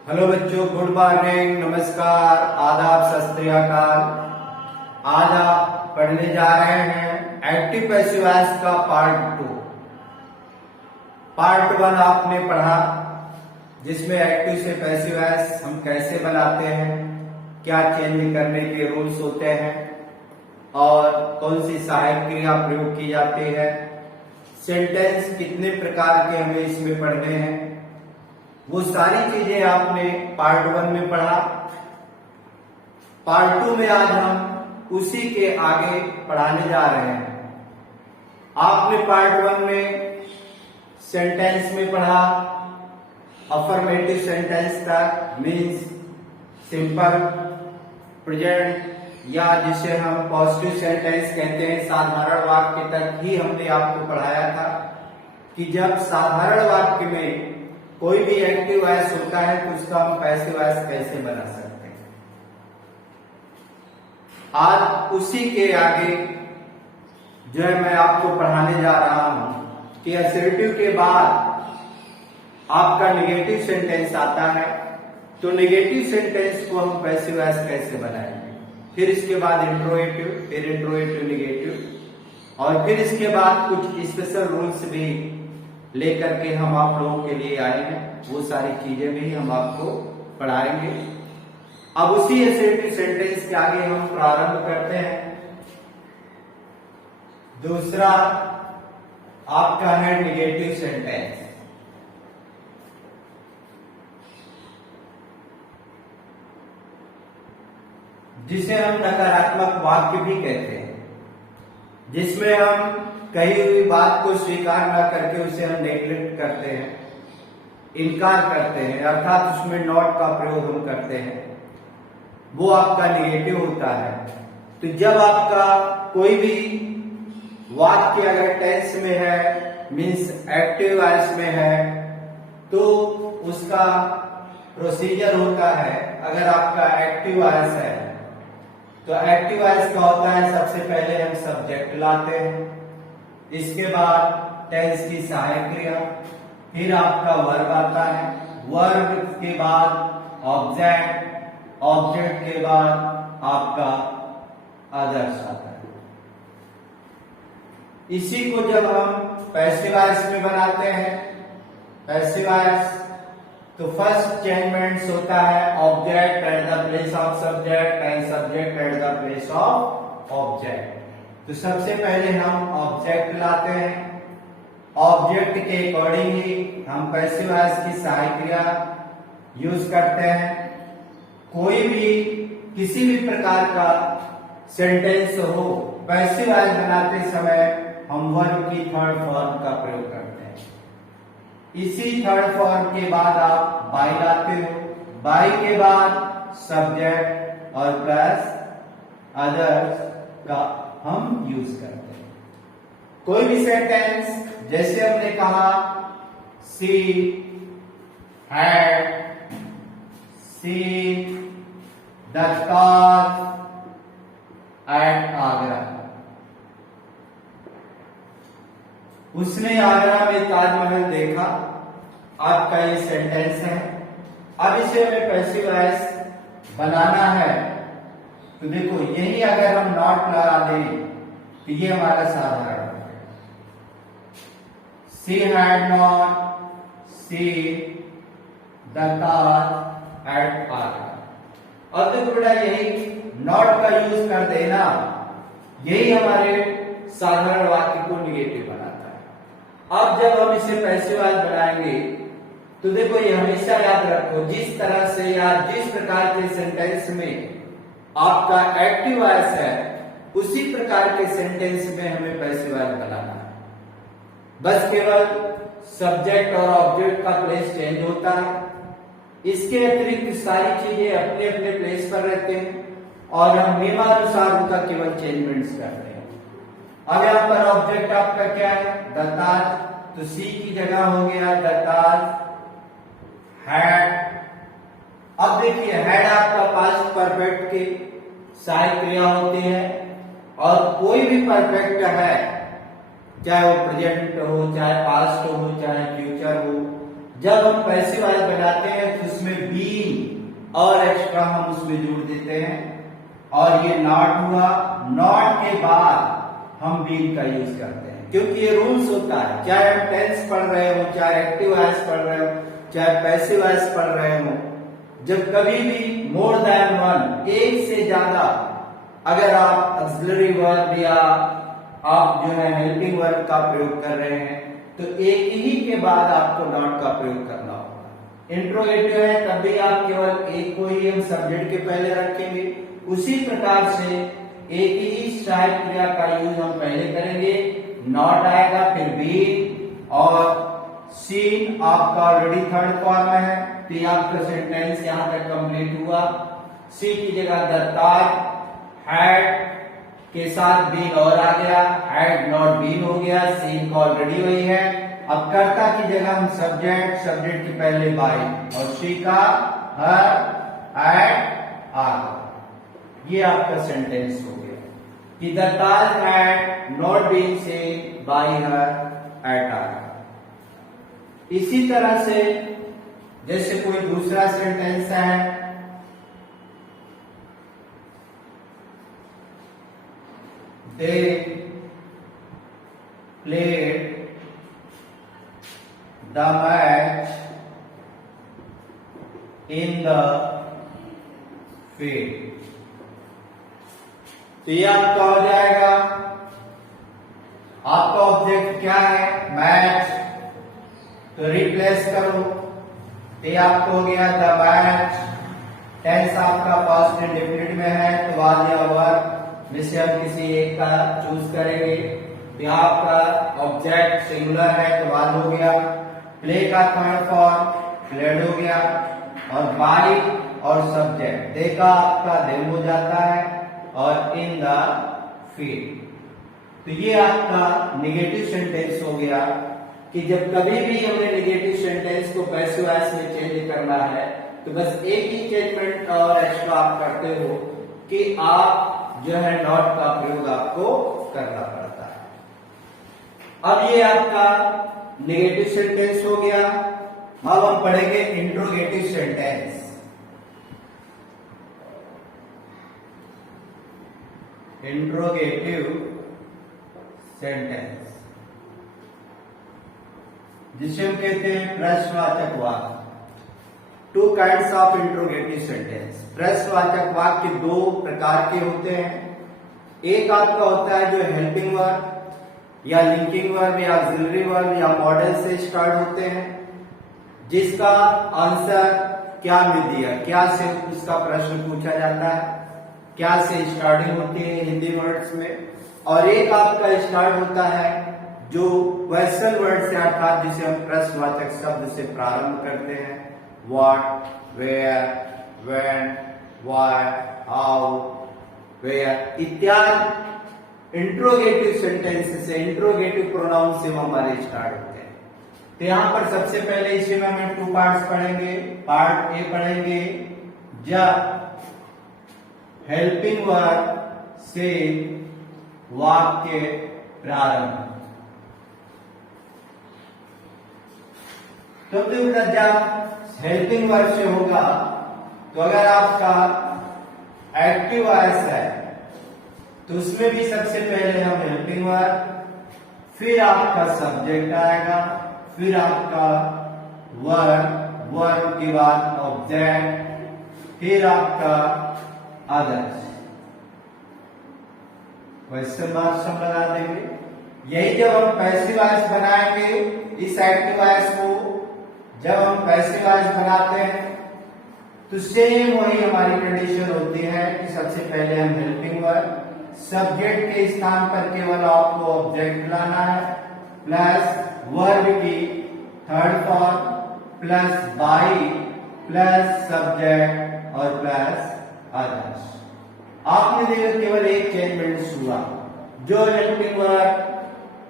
Hello बच्चों, good morning, नमस्कार, आदाब, सत श्री अकाल। आज आप पढ़ने जा रहे हैं एक्टिव पैसिव वॉइस का पार्ट 2। पार्ट 1 आपने पढ़ा, जिसमें एक्टिव से पैसिव वॉइस हम कैसे बनाते हैं, क्या चेंज करने के रूल्स होते हैं और कौन सी सहायक क्रिया प्रयोग की जाती है, सेंटेंस कितने प्रकार के हमें इसमें पढ़ने हैं, वो सारी चीजें आपने पार्ट 1 में पढ़ा। पार्ट 2 में आज हम उसी के आगे पढ़ाने जा रहे हैं। आपने पार्ट 1 में सेंटेंस में पढ़ा अफर्मेटिव सेंटेंस तक, मीन्स सिंपल प्रेजेंट, या जिसे हम पॉजिटिव सेंटेंस कहते हैं, साधारण वाक्य तक ही हमने आपको पढ़ाया था कि जब साधारण वाक्य में कोई भी एक्टिव वॉइस होता है तो उसका हम पैसिव वॉइस कैसे बना सकते हैं। आज उसी के आगे जो है मैं आपको पढ़ाने जा रहा हूं कि असर्टिव के बाद आपका नेगेटिव सेंटेंस आता है, तो नेगेटिव सेंटेंस को हम पैसिव वॉइस कैसे बनाएंगे। फिर इसके बाद इंट्रोगेटिव, फिर इंट्रोगेटिव नेगेटिव, और फिर इसके बाद कुछ स्पेशल रूल्स भी लेकर के हम आप लोगों के लिए आए हैं। वो सारी चीजें भी हम आपको पढ़ाएंगे। अब उसी असर्टिव सेंटेंस के आगे हम प्रारंभ करते हैं। दूसरा आपका है नेगेटिव सेंटेंस, जिसे हम नकारात्मक वाक्य भी कहते हैं, जिसमें हम कही हुई बात को स्वीकार न करके उसे हम नेग्लेक्ट करते हैं, इनकार करते हैं, अर्थात उसमें नॉट का प्रयोग हम करते हैं, वो आपका नेगेटिव होता है। तो जब आपका कोई भी वाक्य अगर टेंस में है, मीन्स एक्टिव वॉइस में है, तो उसका प्रोसीजर होता है, अगर आपका एक्टिव वॉइस है तो एक्टिव वॉइस का होता है सबसे पहले हम सब्जेक्ट लाते हैं, इसके बाद टेंस की सहायक क्रिया, फिर आपका वर्ब आता है, वर्ब के बाद ऑब्जेक्ट, ऑब्जेक्ट के बाद आपका आदर्श आता है। इसी को जब हम पैसिव वॉइस में बनाते हैं, पैसिव वॉइस, तो फर्स्ट चेंजमेंट्स होता है object at the place of subject and subject at the place of object. तो सबसे पहले हम ऑब्जेक्ट लाते हैं, ऑब्जेक्ट के अकॉर्डिंग ही हम पैसिव वॉइस की सहायक क्रिया यूज करते हैं। कोई भी किसी भी प्रकार का सेंटेंस हो, पैसिव वॉइस बनाते समय हम वर्ब की थर्ड फॉर्म का प्रयोग करते हैं। इसी थर्ड फॉर्म के बाद आप बाय लाते हो, बाय के बाद सब्जेक्ट और प्लस अदर्स का हम यूज करते हैं। कोई भी सेंटेंस, जैसे हमने कहा she had seen the Taj at Agra, उसने आगरा में ताजमहल देखा, आपका ये सेंटेंस है। अब इसे हमें पैसिव वॉइस बनाना है, तो देखो यही अगर हम नॉट लगा दें तो ये हमारा साधारण है। She had not seen the Taj at Agra. अब देखो बेटा, यही नॉट का यूज कर देना, यही हमारे साधारण वाक्य को निगेटिव बनाता है। अब जब हम इसे पैसिव वॉइस बनाएंगे तो देखो ये हमेशा याद रखो, जिस तरह से या जिस प्रकार के सेंटेंस में आपका एक्टिव वॉइस है, उसी प्रकार के सेंटेंस में हमें पैसिव वॉइस बनाना है। बस केवल सब्जेक्ट और ऑब्जेक्ट का प्लेस चेंज होता है, इसके अतिरिक्त सारी चीजें अपने अपने प्लेस पर रहते हैं और हम नियमानुसार उनका केवल चेंजमेंट्स करते हैं। अब यहाँ पर ऑब्जेक्ट आपका क्या है, द ताज, तो सी की जगह हो गया द ताज हैड। अब देखिए हैड आपका पास्ट परफेक्ट की सहायक क्रिया होती है, और कोई भी परफेक्ट है, चाहे वो प्रेजेंट हो, चाहे पास्ट हो, चाहे फ्यूचर हो, जब हम पैसिव वॉइस बनाते हैं तो उसमें बी और एक्स्ट्रा हम उसमें जोड़ देते हैं और ये नॉट हुआ। नॉट के बाद हम बीन का यूज करते हैं, क्योंकि ये रूल्स होता है, चाहे हम टेंस पढ़ रहे हो, चाहे एक्टिव वॉइस पढ़ रहे हो, चाहे पैसिव वॉइस पढ़ रहे हो, जब कभी भी मोर देन वन, एक से ज्यादा अगर आप ऑक्सिलरी वर्ब या आप जो है हेल्पिंग वर्ब का प्रयोग कर रहे हैं तो एक ही के बाद आपको नॉट का प्रयोग करना होगा। इंट्रोगेटिव है तब भी आप केवल एक को ही हम सब्जेक्ट के पहले रखेंगे। उसी प्रकार से एक ही सहायक क्रिया का यूज हम पहले करेंगे, नॉट आएगा, फिर बी और सीन आपका ऑलरेडी थर्ड फॉर्म है, तो ये आपका सेंटेंस यहां तक कंप्लीट हुआ। सी की जगह द ताज, हैड के साथ बीन और आ गया, हैड नॉट बीन हो गया, सीन का ऑलरेडी वही है। अब कर्ता की जगह हम सब्जेक्ट, सब्जेक्ट के पहले बाय और शी का हर, एट, आर। ये आपका सेंटेंस हो गया कि the Taj had not been seen by her at are. इसी तरह से जैसे कोई दूसरा सेंटेंस है, they played the match in the field। तो ये आपका हो जाएगा, आपका ऑब्जेक्ट क्या है, मैच, तो रिप्लेस करो, तो ये आपको हो गया द मैच। टेंस आपका पास्ट इंडेफिनिट में है तो वाज या वर में से हम किसी एक का चूज करेंगे। यहाँ आपका ऑब्जेक्ट सिंगुलर है तो वाज हो गया, प्ले का थर्ड फॉर्म प्लेड हो गया और बाय और सब्जेक्ट दे का आपका देम हो जाता है और इन द फील्ड। तो ये आपका नेगेटिव सेंटेंस हो गया कि जब कभी भी हमें नेगेटिव सेंटेंस को पैसिव वॉइस में चेंज करना है तो बस एक ही चेंजमेंट और एक्स्ट्रा आप करते हो कि आप जो है नॉट का प्रयोग आपको करना पड़ता है। अब ये आपका नेगेटिव सेंटेंस हो गया। अब हम पढ़ेंगे इंट्रोगेटिव सेंटेंस। इंट्रोगेटिव सेंटेंस जिसे हम कहते हैं प्रश्नवाचक वाक्य। Two kinds of interrogative sentence. प्रश्नवाचक वाक्य दो प्रकार के होते हैं। एक आपका होता है जो हेल्पिंग वर्ब या लिंकिंग वर्ब या ऑक्सिलरी वर्ब या मॉडल से स्टार्ट होते हैं, जिसका आंसर क्या में दिया, क्या से उसका प्रश्न पूछा जाता है, क्या से स्टार्टिंग होती है हिंदी वर्ड्स में। और एक आपका स्टार्ट होता है जो क्वेश्चन वर्ड से, अर्थात जिसे हम प्रश्नवाचक शब्द से प्रारंभ करते हैं, what, where, when, why, how, where इत्यादि इंट्रोगेटिव सेंटेंस से, इंट्रोगेटिव प्रोनाउन से वो हमारे स्टार्ट होते हैं। तो यहां पर सबसे पहले इसी में हम टू पार्ट्स पढ़ेंगे। पार्ट ए पढ़ेंगे जब हेल्पिंग वर्ब से वाक्य प्रारंभ। तो बेटा जब हेल्पिंग वर्ब से होगा तो अगर आपका एक्टिव वॉइस है तो उसमें भी सबसे पहले हम हेल्पिंग वर्ब, फिर आपका सब्जेक्ट आएगा, फिर आपका वर्ब, वर्ब के बाद ऑब्जेक्ट, फिर आपका अदर्स। क्वेश्चन मार्क्स हम लगा देंगे। यही जब हम पैसिव वॉइस बनाएंगे, इस एक्टिव वॉइस को जब हम पैसिव वॉइस बनाते हैं तो सेम वही हमारी कंडीशन होती है कि सबसे पहले हम हेल्पिंग वर्ब, सब्जेक्ट के स्थान पर केवल आपको ऑब्जेक्ट लाना है, प्लस वर्ब की third form, plus by, plus subject और प्लस अदर्स। आपने देखा केवल एक चेंजमेंट हुआ, जो हेल्पिंग वर्ब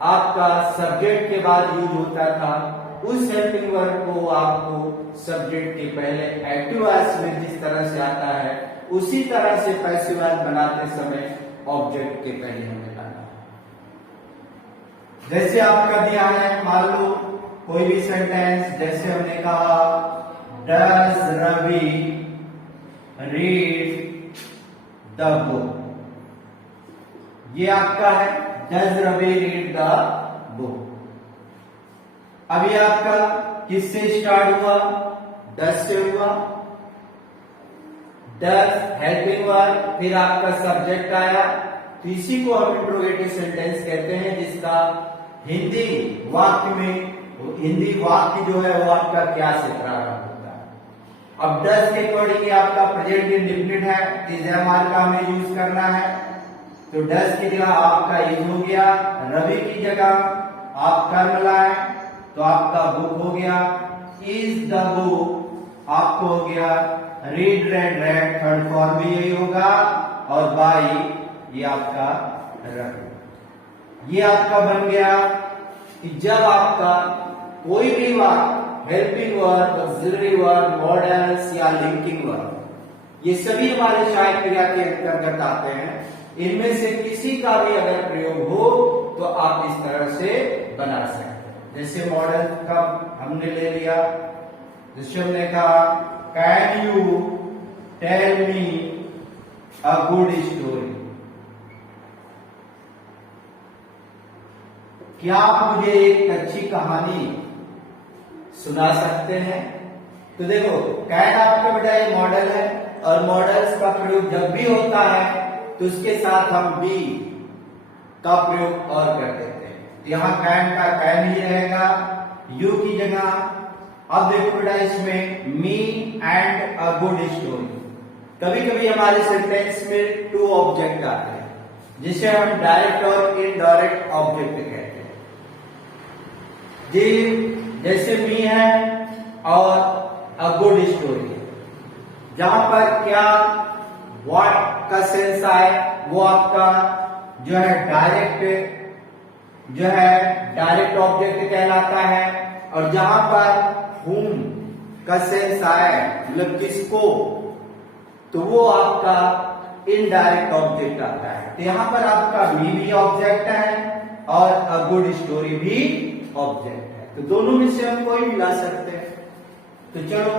आपका सब्जेक्ट के बाद यूज होता था, उस हेल्पिंग वर्ब को आपको सब्जेक्ट के पहले एक्टिव वॉइस में जिस तरह से आता है उसी तरह से पैसिव वॉइस बनाते समय ऑब्जेक्ट के पहले हमें लाना है। जैसे आपका दिया है, मान लो कोई भी सेंटेंस, जैसे हमने कहा does Ravi read the book. ये आपका है does Ravi read the book. अभी आपका किससे स्टार्ट हुआ? डज से हुआ। डज हेल्पिंग वर्ब, फिर आपका सब्जेक्ट आया। तो इसी को हम इंट्रोगेटिव सेंटेंस कहते हैं, जिसका हिंदी वाक्य में हिंदी वाक्य जो है वो आपका क्या से प्रारंभ होता है। अब डज के अकॉर्डिंग आपका प्रेजेंट इंडेफिनिट है, इज एम आर का हमें यूज करना है। तो डज की जगह आपका यूज हो गया, रवि की जगह आप कर्म लाए तो आपका बुक हो गया। इज द बुक आपको हो गया read red red, third form भी यही होगा। और बाई ये आपका रख। ये आपका बन गया कि जब आपका कोई भी वाक्य helping verb, auxiliary verb, models या लिंकिंग वर्ब, ये सभी हमारे सहायक क्रिया के अंतर्गत आते हैं। इनमें से किसी का भी अगर प्रयोग हो तो आप इस तरह से बना सकते हैं। जैसे मॉडल का हमने ले लिया, जिससे हमने कहा can you tell me a good story. क्या आप मुझे एक अच्छी कहानी सुना सकते हैं? तो देखो कैन आपके बेटा ये मॉडल है, और मॉडल्स का प्रयोग जब भी होता है तो उसके साथ हम बी का प्रयोग और कर देते हैं। तो यहां कैन का कैन ही रहेगा, यू की जगह। अब देखो बेटा इसमें me and a good story. कभी कभी हमारे सेंटेंस में टू ऑब्जेक्ट आते हैं, जिसे हम डायरेक्ट और इनडायरेक्ट ऑब्जेक्ट कहते हैं। जी जैसे मी है और अ गुड स्टोरी, जहां पर क्या व्हाट का सेंस आए वो आपका जो है डायरेक्ट ऑब्जेक्ट कहलाता है। और जहां पर whom का सेंस आए मतलब किसको, तो वो आपका इनडायरेक्ट ऑब्जेक्ट आता है। तो यहां पर आपका मी भी ऑब्जेक्ट है और अ गुड स्टोरी भी ऑब्जेक्ट है। तो दोनों में से हम कोई भी ला सकते हैं। तो चलो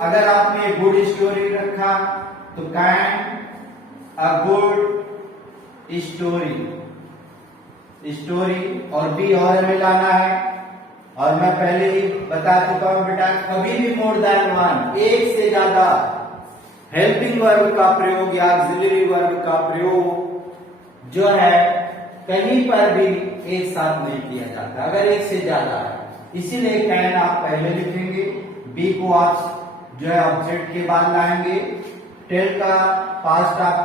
अगर आपने गुड स्टोरी रखा तो कैन अ गुड स्टोरी और भी और हमें लाना है। और मैं पहले ही बता चुका हूं बेटा, कभी भी मोर देन वन, एक से ज्यादा हेल्पिंग वर्ब का प्रयोग या ऑक्सिलरी वर्ब का प्रयोग जो है कहीं पर भी एक साथ नहीं किया जाता अगर एक से ज्यादा है। इसीलिए कैन आप पहले लिखेंगे, बी को आप जो है ऑब्जेक्ट के बाद लाएंगे। टेल का पास्ट आप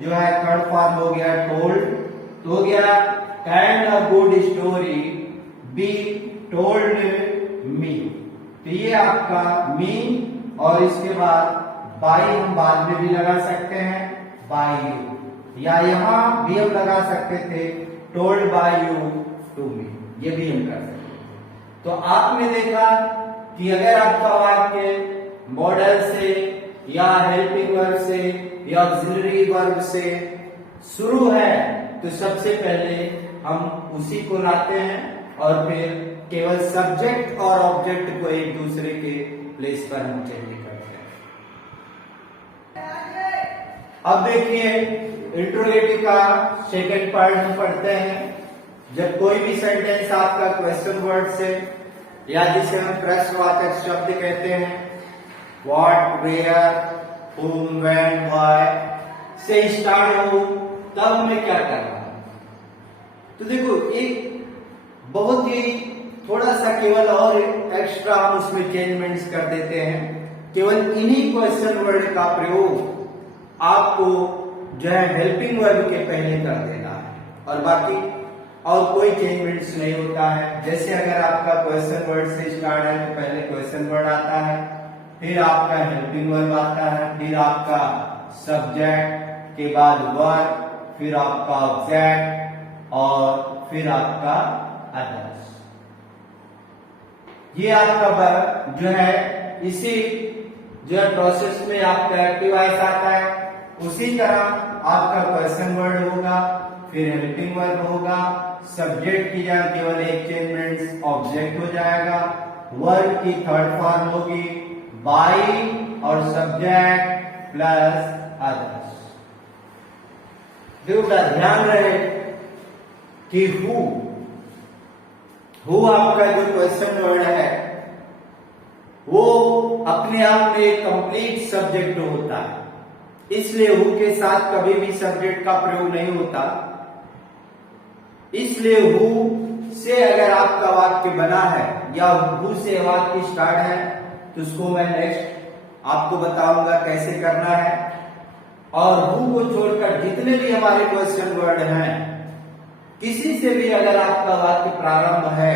जो है थर्ड फॉर्म हो गया टोल्ड, तो हो गया can a good story be told me. तो ये आपका मी, और इसके बाद बाई हम बाद में भी लगा सकते हैं, बाय यू, या यहां भी हम लगा सकते थे told by you to me, ये भी हम कर सकते हैं। तो आपने देखा कि अगर आपका वाक्य मॉडल से या हेल्पिंग वर्ब से या ऑक्सिलरी वर्ब से शुरू है तो सबसे पहले हम उसी को लाते हैं और फिर केवल सब्जेक्ट और ऑब्जेक्ट को एक दूसरे के प्लेस पर हम चेंज करते हैं। अब देखिए इंट्रोगेटिव का सेकंड पार्ट हम पढ़ते हैं। जब कोई भी सेंटेंस आपका क्वेश्चन वर्ड से या जिसे हम प्रश्नवाचक शब्द कहते हैं, what, where, whom, when, why से स्टार्ट हो, तब हमें क्या करना है? तो देखो एक बहुत ही थोड़ा सा केवल और एक्स्ट्रा हम उसमें चेंजमेंट्स कर देते हैं। केवल इन्हीं क्वेश्चन वर्ड का प्रयोग आपको जो है हेल्पिंग वर्ब के पहले कर देना है, और बाकी और कोई चेंजमेंट्स नहीं होता है। जैसे अगर आपका क्वेश्चन वर्ड से स्टार्ट है तो पहले क्वेश्चन वर्ड आता है, फिर आपका हेल्पिंग वर्ब आता है, फिर आपका सब्जेक्ट के बाद वर्ब, फिर आपका ऑब्जेक्ट और फिर आपका अदर्स। ये आपका वर्ब जो है इसी जो है प्रोसेस में आपका एक्टिव वॉइस आता है। उसी तरह आपका क्वेश्चन वर्ड होगा, फिर हेल्पिंग वर्ब होगा, सब्जेक्ट की जगह केवल एक चेंजमेंट ऑब्जेक्ट हो जाएगा, वर्ब की थर्ड फॉर्म होगी बाई और सब्जेक्ट, प्लस अदर्स। देखो ध्यान रहे कि हु आपका जो क्वेश्चन वर्ड है वो अपने आप में एक कंप्लीट सब्जेक्ट होता है, इसलिए हु के साथ कभी भी सब्जेक्ट का प्रयोग नहीं होता। इसलिए हु से अगर आपका वाक्य बना है या हु से वाक्य स्टार्ट है तो उसको मैं नेक्स्ट आपको बताऊंगा कैसे करना है। और हु को छोड़कर जितने भी हमारे क्वेश्चन वर्ड हैं, किसी से भी अगर आपका वाक्य प्रारंभ है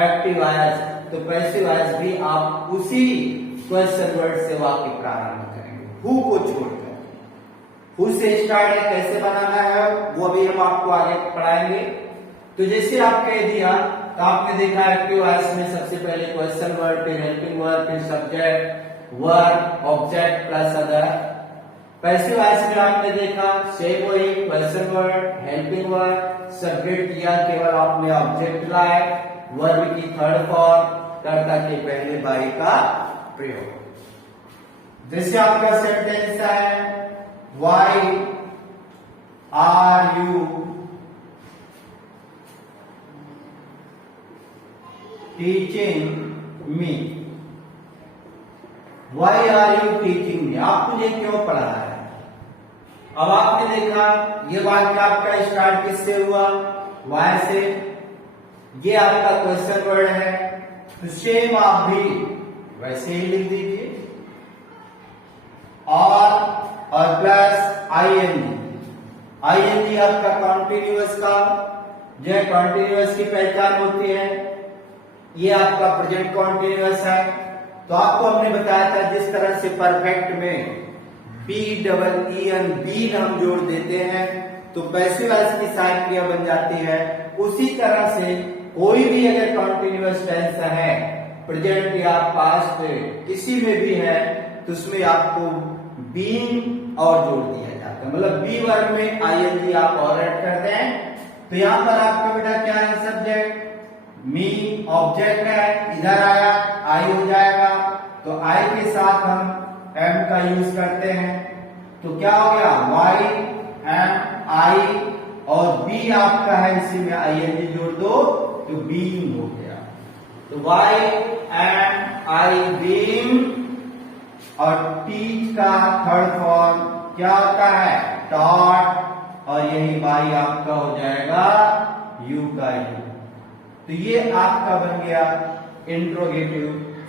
एक्टिव वॉइस तो पैसिव वॉइस भी आप उसी क्वेश्चन वर्ड से वाक्य प्रारंभ करेंगे, हु को छोड़कर। हु से स्टार्ट है, कैसे बनाना है वो अभी हम आपको आगे पढ़ाएंगे। तो जैसे आप कह दिया तो आपने देखा एक्टिव वॉइस में सबसे पहले क्वेश्चन वर्ड, फिर हेल्पिंग वर्ड, फिर subject, verb, object plus other. Passive voice में आपने देखा सेम वही question word, helping word, subject या केवल आपने ऑब्जेक्ट लाए, वर्ब की थर्ड फॉर्म, कर्ता के पहले बाई का प्रयोग। जैसे आपका सेंटेंस है why are you teaching me, why are you teaching me, आप मुझे क्यों पढ़ा रहे हैं। अब आपने देखा ये वाक्य आपका स्टार्ट किससे हुआ, वाई से, ये आपका क्वेश्चन वर्ड है तो सेम आप भी वैसे ही लिख दीजिए और प्लस आईएनजी आपका कॉन्टिन्यूअस का जो है, कॉन्टिन्यूअस की पहचान होती है, ये आपका प्रेजेंट कॉन्टिन्यूअस है। तो आपको हमने बताया था जिस तरह से परफेक्ट में BEEN बीन हम जोड़ देते हैं तो पैसिव वॉइस की सहायक क्रिया बन जाती है। उसी तरह से कोई भी अगर कॉन्टिन्यूअस टेंस है, प्रेजेंट या पास्ट किसी में भी है तो उसमें आपको बीन और जोड़ दिया जाता है, मतलब बी वर्ग में आईएनजी आप और ऐड करते हैं। तो यहां पर आपका बेटा क्या है, सब्जेक्ट, मी ऑब्जेक्ट है, इधर आया आई हो जाएगा तो आई के साथ हम एम का यूज करते हैं तो क्या हो गया वाई एम आई, और बी आपका है इसी में आईएनजी जोड़ दो तो बीइंग हो गया। तो वाई एम आई बीइंग, और टीच का थर्ड फॉर्म क्या होता है, टॉट, और यही बाई आपका हो जाएगा यू का यू। तो ये आपका बन गया इंट्रोगेटिव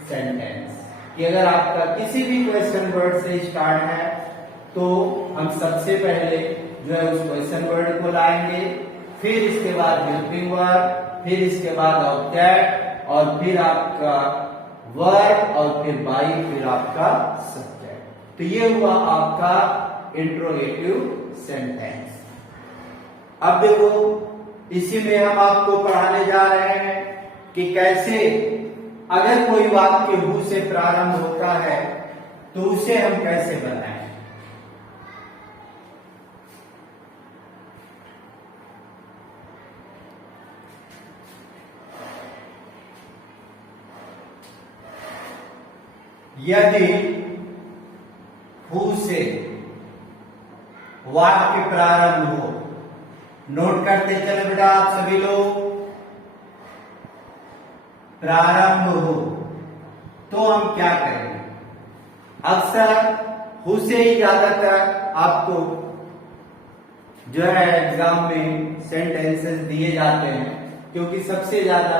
सेंटेंस कि अगर आपका किसी भी क्वेश्चन वर्ड से स्टार्ट है तो हम सबसे पहले जो है उस क्वेश्चन वर्ड को लाएंगे, फिर इसके बाद हेल्पिंग वर्ड, फिर इसके बाद ऑब्जेक्ट, और फिर आपका वर्ब, और फिर बाई, फिर आपका सब्जेक्ट। तो ये हुआ आपका इंट्रोगेटिव सेंटेंस। अब देखो इसी में हम आपको पढ़ाने जा रहे हैं कि कैसे अगर कोई वाक्य हु से प्रारंभ होता है तो उसे हम कैसे बनाएं। यदि हु से वाक्य प्रारंभ हो, नोट करते चले बेटा आप सभी लोग, प्रारंभ हो तो हम क्या करेंगे। अक्सर हु से ही ज्यादातर आपको जो है एग्जाम में सेंटेंसेस दिए जाते हैं क्योंकि सबसे ज्यादा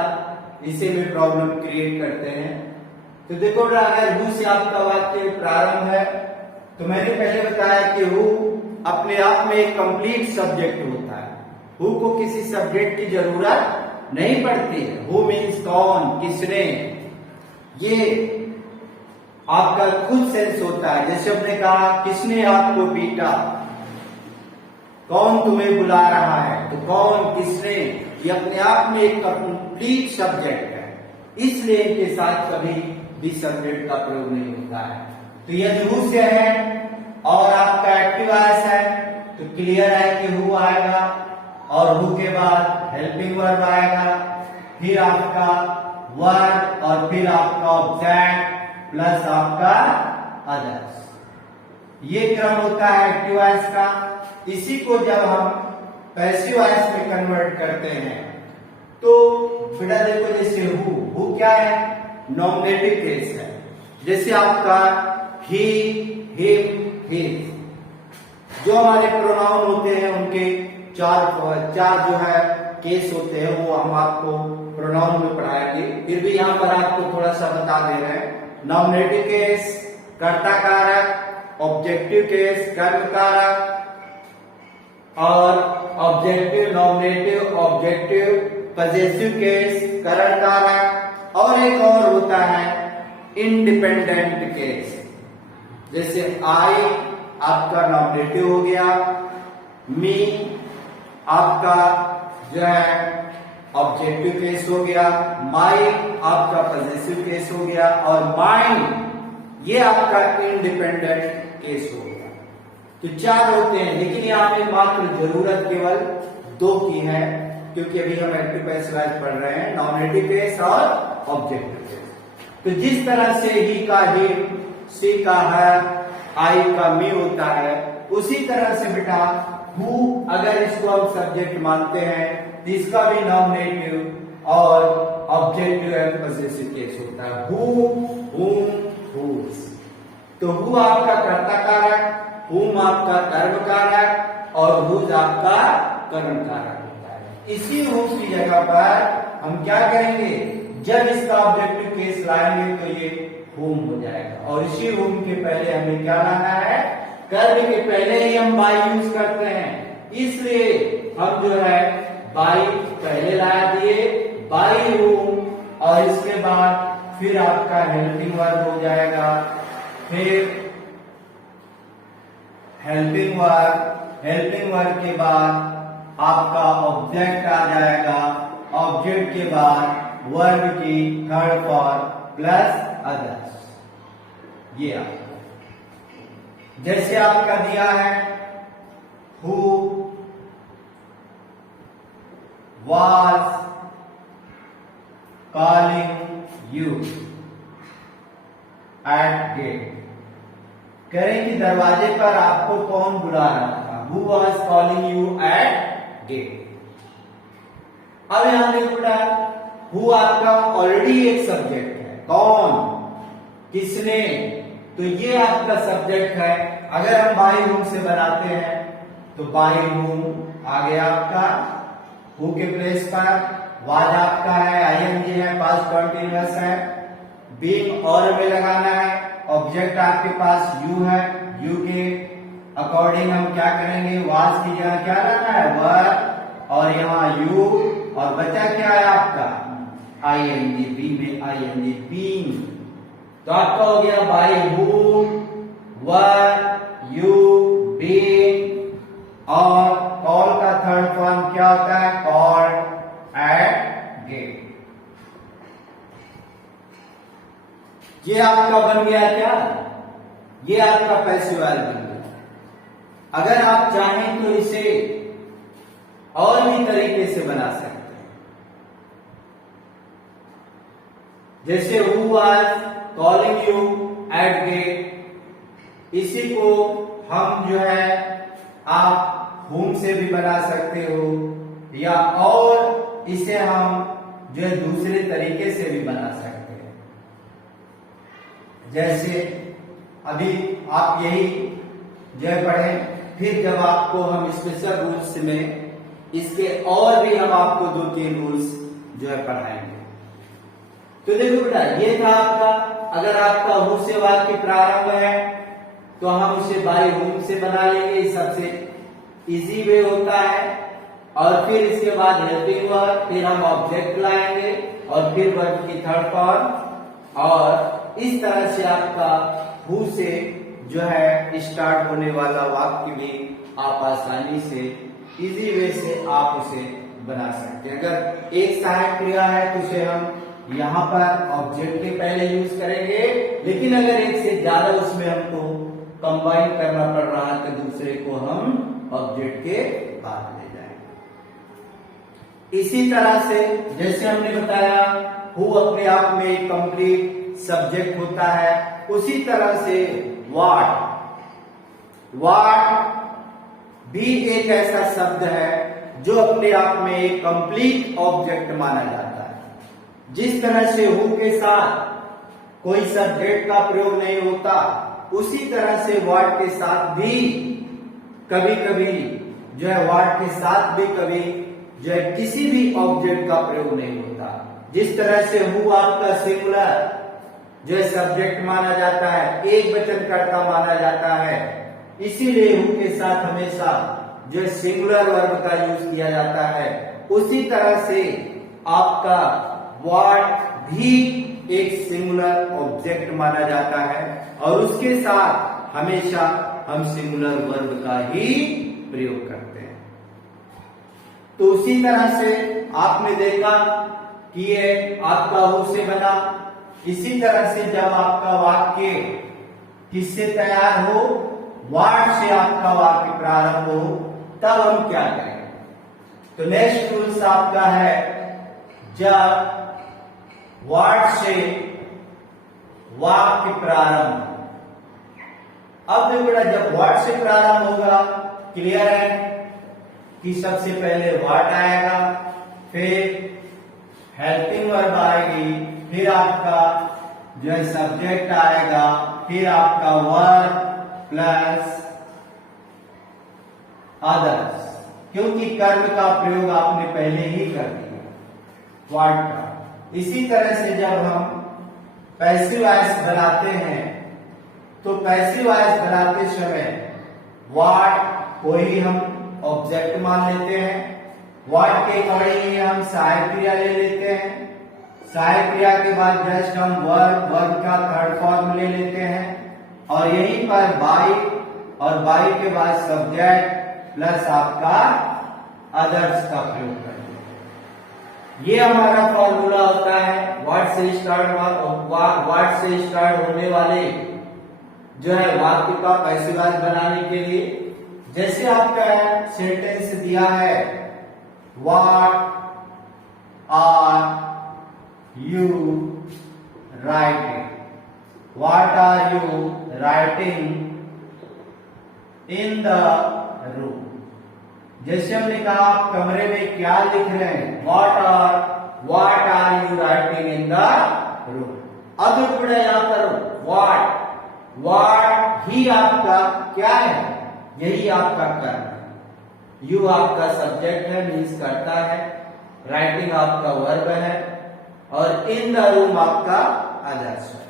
इसी में प्रॉब्लम क्रिएट करते हैं। तो देखो अगर हु से आपका वाक्य प्रारंभ है तो मैंने पहले बताया कि हु अपने आप में एक कंप्लीट सब्जेक्ट होता है, हु को किसी सब्जेक्ट की जरूरत नहीं पड़ती है। हु मीन्स कौन, किसने, ये आपका खुद सेंस होता है। जैसे हमने कहा किसने आपको पीटा, कौन तुम्हें बुला रहा है, तो कौन, किसने, ये अपने आप में एक कंप्लीट सब्जेक्ट है, इसलिए इनके साथ कभी भी सब्जेक्ट का प्रयोग नहीं होता है। तो यदि हु से है और आपका एक्टिव वॉइस है तो क्लियर है कि हु आएगा, और हु के बाद हेल्पिंग वर्ब आएगा, फिर आपका वर्ब, और फिर आपका ऑब्जेक्ट प्लस आपका अदर्स। ये क्रम होता है एक्टिव वॉइस का। इसी को जब हम पैसिव वॉइस में कन्वर्ट करते हैं तो बेटा देखो, जैसे हु क्या है, नॉमिनेटिव केस है। जैसे आपका ही, हिम, हिज, जो हमारे प्रोनाउन होते हैं उनके चार जो है केस होते हैं, वो हम आपको प्रोनाउन में पढ़ाएंगे। फिर भी यहाँ पर आपको थोड़ा सा बता दे रहे हैं। नॉमिनेटिव केस कर्ता कारक, ऑब्जेक्टिव केस कर्म कारक, और objective nominative objective possessive case करण कारक, और एक और होता है इंडिपेंडेंट केस। जैसे आई आपका नॉमिनेटिव हो गया, मी आपका जो है ऑब्जेक्टिव केस हो गया, माई आपका पजेसिव केस हो गया, और माइंड ये आपका इंडिपेंडेंट केस हो गया। तो चार होते हैं, लेकिन यहाँ पे मात्र जरूरत केवल दो की है, क्योंकि अभी हम एक्टिव पैसिव वॉइस पढ़ रहे हैं, नॉमिनेटिव केस और ऑब्जेक्टिव केस। तो जिस तरह से ही का ही, सी का है, आई का मी होता है, उसी तरह से बेटा हु, अगर इसको हम सब्जेक्ट मानते हैं तो इसका भी नॉमिनेटिव और ऑब्जेक्टिव एंड पजेसिव केस होता है। हु, हुम, हुज। तो हु आपका कर्ता कारक, हुम आपका कर्म कारक, और हुज आपका कर्म कारक होता है। इसी हुम की जगह पर हम क्या करेंगे, जब इसका ऑब्जेक्टिव केस लाएंगे तो ये हुम हो जाएगा, और इसी हुम के पहले हमें क्या लाना है, कर्म के पहले ही हम बाई यूज करते हैं, इसलिए हम जो है बाई पहले ला दिए, बाई हुम, और इसके बाद फिर आपका हेल्पिंग वर्ब हो जाएगा, फिर हेल्पिंग वर्ब के बाद आपका ऑब्जेक्ट आ जाएगा, ऑब्जेक्ट के बाद वर्ब की थर्ड फॉर्म प्लस अदर्स। ये आपका जैसे आपका दिया है, who was calling you at gate। करें कि दरवाजे पर आपको कौन बुला रहा था, who was calling you at gate। अब यहां देखो बेटा, who आपका ऑलरेडी एक सब्जेक्ट है, कौन, किसने, तो ये आपका सब्जेक्ट है। अगर हम बाई हुम से बनाते हैं तो बाई हुम आ गया आपका, हु के प्लेस पर वाज आपका है, आईएनजी है, पास्ट कंटीन्यूअस है, बीइंग और में लगाना है, ऑब्जेक्ट आपके पास यू है, यू के अकॉर्डिंग हम क्या करेंगे, वाज की जगह क्या लाना है, वर, और यहाँ यू, और बचा क्या है आपका आईएनजी, बी में आईएनजी, बीइंग। तो आपका हो गया बाई हुम, वर, यू, बीइंग, और कॉल का थर्ड फॉर्म क्या होता है, कॉल्ड एट गेट। ये आपका बन गया क्या, ये आपका पैसिव वॉइस बन गया। अगर आप चाहें तो इसे और भी तरीके से बना सकते हैं, जैसे who was calling you at gate, इसी को हम जो है आप होम से भी बना सकते हो, या और इसे हम जो है दूसरे तरीके से भी बना सकते हैं। जैसे अभी आप यही जो है पढ़ें, फिर जब आपको हम स्पेशल रूल्स में इसके और भी हम आपको 2-3 रूल्स जो है पढ़ाएंगे। तो देखो बेटा, ये था आपका, अगर आपका हु से वाक्य प्रारंभ है तो हम उसे बाई हुम से बना लेंगे, सबसे इजी वे होता है, और फिर इसके बाद हेल्पिंग वर्ब, फिर हम ऑब्जेक्ट लाएंगे, और फिर वर्ब की थर्ड फॉर्म, और इस तरह से आपका हु से जो है स्टार्ट होने वाला वाक्य भी आप आसानी से इजी वे से आप उसे बना सकते हैं। अगर एक सहायक क्रिया है तो उसे हम यहाँ पर ऑब्जेक्ट के पहले यूज करेंगे, लेकिन अगर एक से ज्यादा उसमें हमको कंबाइन करना पड़ रहा है तो दूसरे को हम ऑब्जेक्ट के बाद ले जाएंगे। इसी तरह से जैसे हमने बताया हु अपने आप में एक कंप्लीट सब्जेक्ट होता है, उसी तरह से व्हाट व्हाट भी एक ऐसा शब्द है जो अपने आप में एक कंप्लीट ऑब्जेक्ट माना जाता है। जिस तरह से हु के साथ कोई सब्जेक्ट का प्रयोग नहीं होता, उसी तरह से व्हाट के साथ भी कभी कभी जो है व्हाट के साथ भी कभी जो है किसी भी ऑब्जेक्ट का प्रयोग नहीं होता। जिस तरह से हु आपका सिंगुलर जो है सब्जेक्ट माना जाता है, एक वचनकर्ता माना जाता है, इसीलिए हु के साथ हमेशा जो है सिंगुलर वर्ब का यूज किया जाता है। उसी तरह से आपका व्हाट भी एक सिंगुलर ऑब्जेक्ट माना जाता है और उसके साथ हमेशा हम सिंगुलर वर्ब का ही प्रयोग करते हैं। तो उसी तरह से आपने देखा कि ये आपका हु से बना। इसी तरह से जब आपका वाक्य किससे तैयार हो, व्हाट से आपका वाक्य प्रारंभ हो, तब हम क्या करें। तो नेक्स्ट रूल्स आपका है, जब व्हाट से वाक्य प्रारंभ। अब देखो बेटा, जब व्हाट से प्रारंभ होगा, क्लियर है कि सबसे पहले व्हाट आएगा, फिर हेल्पिंग वर्ब आएगी, फिर आपका जो है सब्जेक्ट आएगा, फिर आपका वर्ब प्लस अदर्स, क्योंकि कर्म का प्रयोग आपने पहले ही कर दिया व्हाट का। इसी तरह से जब हम पैसिव वॉइस बनाते हैं, तो पैसिव वॉइस बनाते समय व्हाट को ही हम ऑब्जेक्ट मान लेते हैं। व्हाट के अकॉर्डिंग हम सहायक क्रिया ले लेते हैं। सहायक क्रिया के बाद जस्ट हम वर्ब का थर्ड फॉर्म ले लेते हैं और यहीं पर बाई, और बाई के बाद सब्जेक्ट प्लस आपका अदर्स का प्रयोग करते हैं। ये हमारा फॉर्मूला होता है व्हाट से स्टार्ट होने वाले जो है वाक्य का पैसिव वॉइस बनाने के लिए। जैसे आपका सेंटेंस दिया है, what are you writing, what are you writing in the room। जैसे हमने कहा आप कमरे में क्या लिख रहे हैं, what are you writing in the room। अब थोड़ा यहाँ पर what ही आपका क्या है, यही आपका कर्म है। you आपका सब्जेक्ट है, मीन्स करता है, राइटिंग आपका वर्ब है और इन द रूम आपका अदर्स है।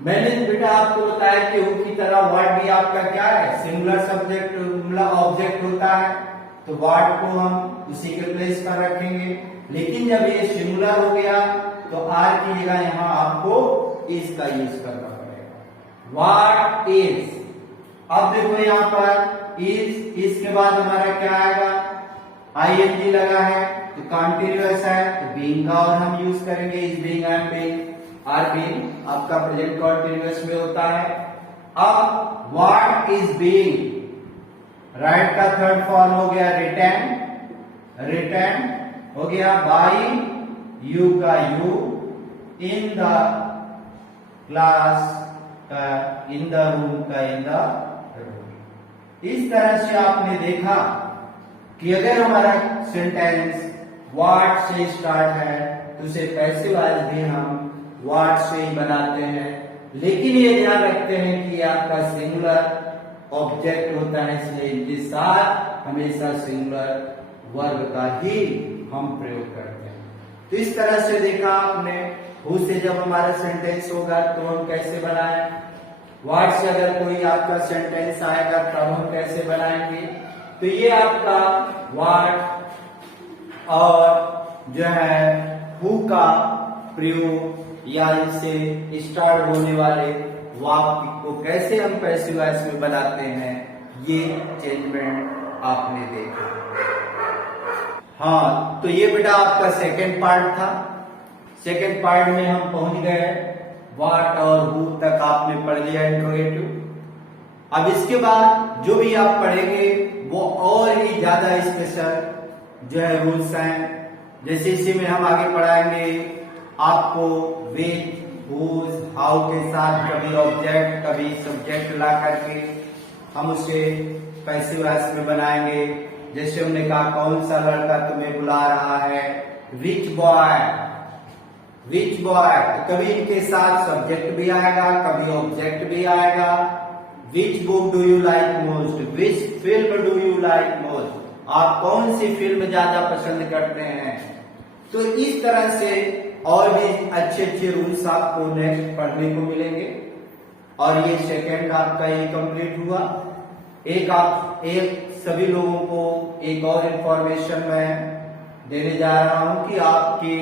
मैंने बेटा आपको बताया कि हु की तरह व्हाट भी आपका क्या है, सिंगुलर सब्जेक्ट ऑब्जेक्ट होता है, तो व्हाट को हम उसी के प्लेस पर रखेंगे। लेकिन जब ये सिंगुलर हो गया तो आर की जगह यहाँ आपको इज का यूज करना पड़ेगा। व्हाट इज, अब देखो यहाँ पर इज के बाद हमारा क्या आएगा, आईएनजी लगा है तो कंटीन्यूअस है, तो बीइंग का और हम यूज करेंगे is being, am being, are being आपका प्रेजेंट कंटीन्यूअस में होता है। अब व्हाट इज बीइंग, राइट का थर्ड फॉर्म हो गया रिटर्न हो गया बाई, यू का यू, इन द क्लास का इन द रूम का इन द रूम। इस तरह से आपने देखा कि अगर हमारा सेंटेंस व्हाट से स्टार्ट है तो उसे पैसिव वॉइस भी हम व्हाट से ही बनाते हैं। लेकिन ये ध्यान रखते हैं कि आपका सिंगुलर ऑब्जेक्ट होता है, इसलिए इनके साथ हमेशा सिंगुलर वर्ब का ही हम प्रयोग करते हैं। तो इस तरह से देखा आपने, हु से जब हमारा सेंटेंस होगा तो हम कैसे बनाएं, व्हाट से अगर कोई आपका सेंटेंस आएगा तब हम कैसे बनाएंगे। तो ये आपका व्हाट और जो है हु का प्रयोग या इनसे स्टार्ट होने वाले वाक्य को कैसे हम पैसिव वॉइस में बनाते हैं, ये चेंजमेंट आपने देखा। हाँ, तो ये बेटा आपका सेकेंड पार्ट था। सेकेंड पार्ट में हम पहुंच गए, व्हाट और हु तक आपने पढ़ लिया इंट्रोगेटिव। अब इसके बाद जो भी आप पढ़ेंगे वो और ही ज्यादा स्पेशल जो है रूल्स हैं। जैसे इसी में हम आगे पढ़ाएंगे आपको विच, हुज, हाउ के साथ कभी ऑब्जेक्ट कभी सब्जेक्ट ला करके हम उसे पैसिव वॉइस में बनाएंगे। जैसे हमने कहा कौन सा लड़का तुम्हें बुला रहा है, विच बॉय, विच बॉय। कभी इनके साथ सब्जेक्ट भी आएगा, कभी ऑब्जेक्ट भी आएगा। Which book do you like most, which film do you like most, आप कौन सी फिल्म ज्यादा पसंद करते हैं। तो इस तरह से और भी अच्छे अच्छे रूल्स आपको नेक्स्ट पढ़ने को मिलेंगे। और ये सेकेंड आपका ये कंप्लीट हुआ। एक सभी लोगों को एक और इंफॉर्मेशन मैं देने जा रहा हूं कि आपकी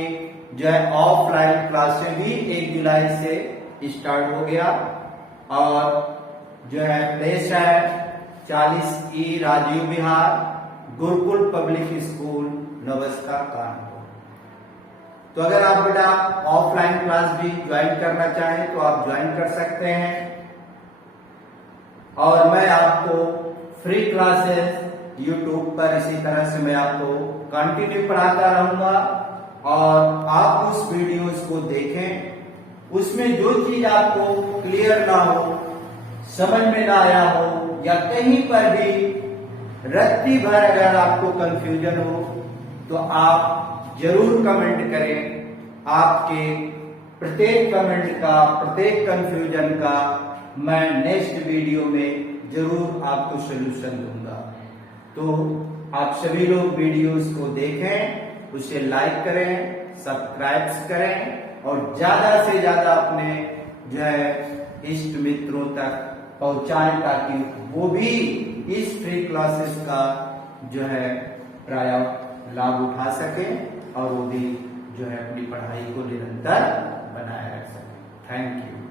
जो है ऑफलाइन क्लासें भी 1 जुलाई से स्टार्ट हो गया। और जो है प्लेस है 40E राजीव विहार, गुरुकुल पब्लिक स्कूल, नवस्का, कानपुर। तो अगर आप बेटा ऑफलाइन क्लास भी ज्वाइन करना चाहें तो आप ज्वाइन कर सकते हैं। और मैं आपको फ्री क्लासेस YouTube पर इसी तरह से मैं आपको कंटिन्यू पढ़ाता रहूंगा। और आप उस वीडियोस को देखें, उसमें जो चीज आपको क्लियर ना हो, समझ में ना आया हो, या कहीं पर भी रत्ती भर अगर आपको कंफ्यूजन हो तो आप जरूर कमेंट करें। आपके प्रत्येक कमेंट का, प्रत्येक कंफ्यूजन का मैं नेक्स्ट वीडियो में जरूर आपको सलूशन दूंगा। तो आप सभी लोग वीडियोस को देखें, उसे लाइक करें, सब्सक्राइब करें और ज्यादा से ज्यादा अपने जो है इष्ट मित्रों तक पहुंचाएं ताकि वो भी इस फ्री क्लासेस का जो है प्राय लाभ उठा सकें और वो भी जो है अपनी पढ़ाई को निरंतर बनाए रख सकें। Thank you.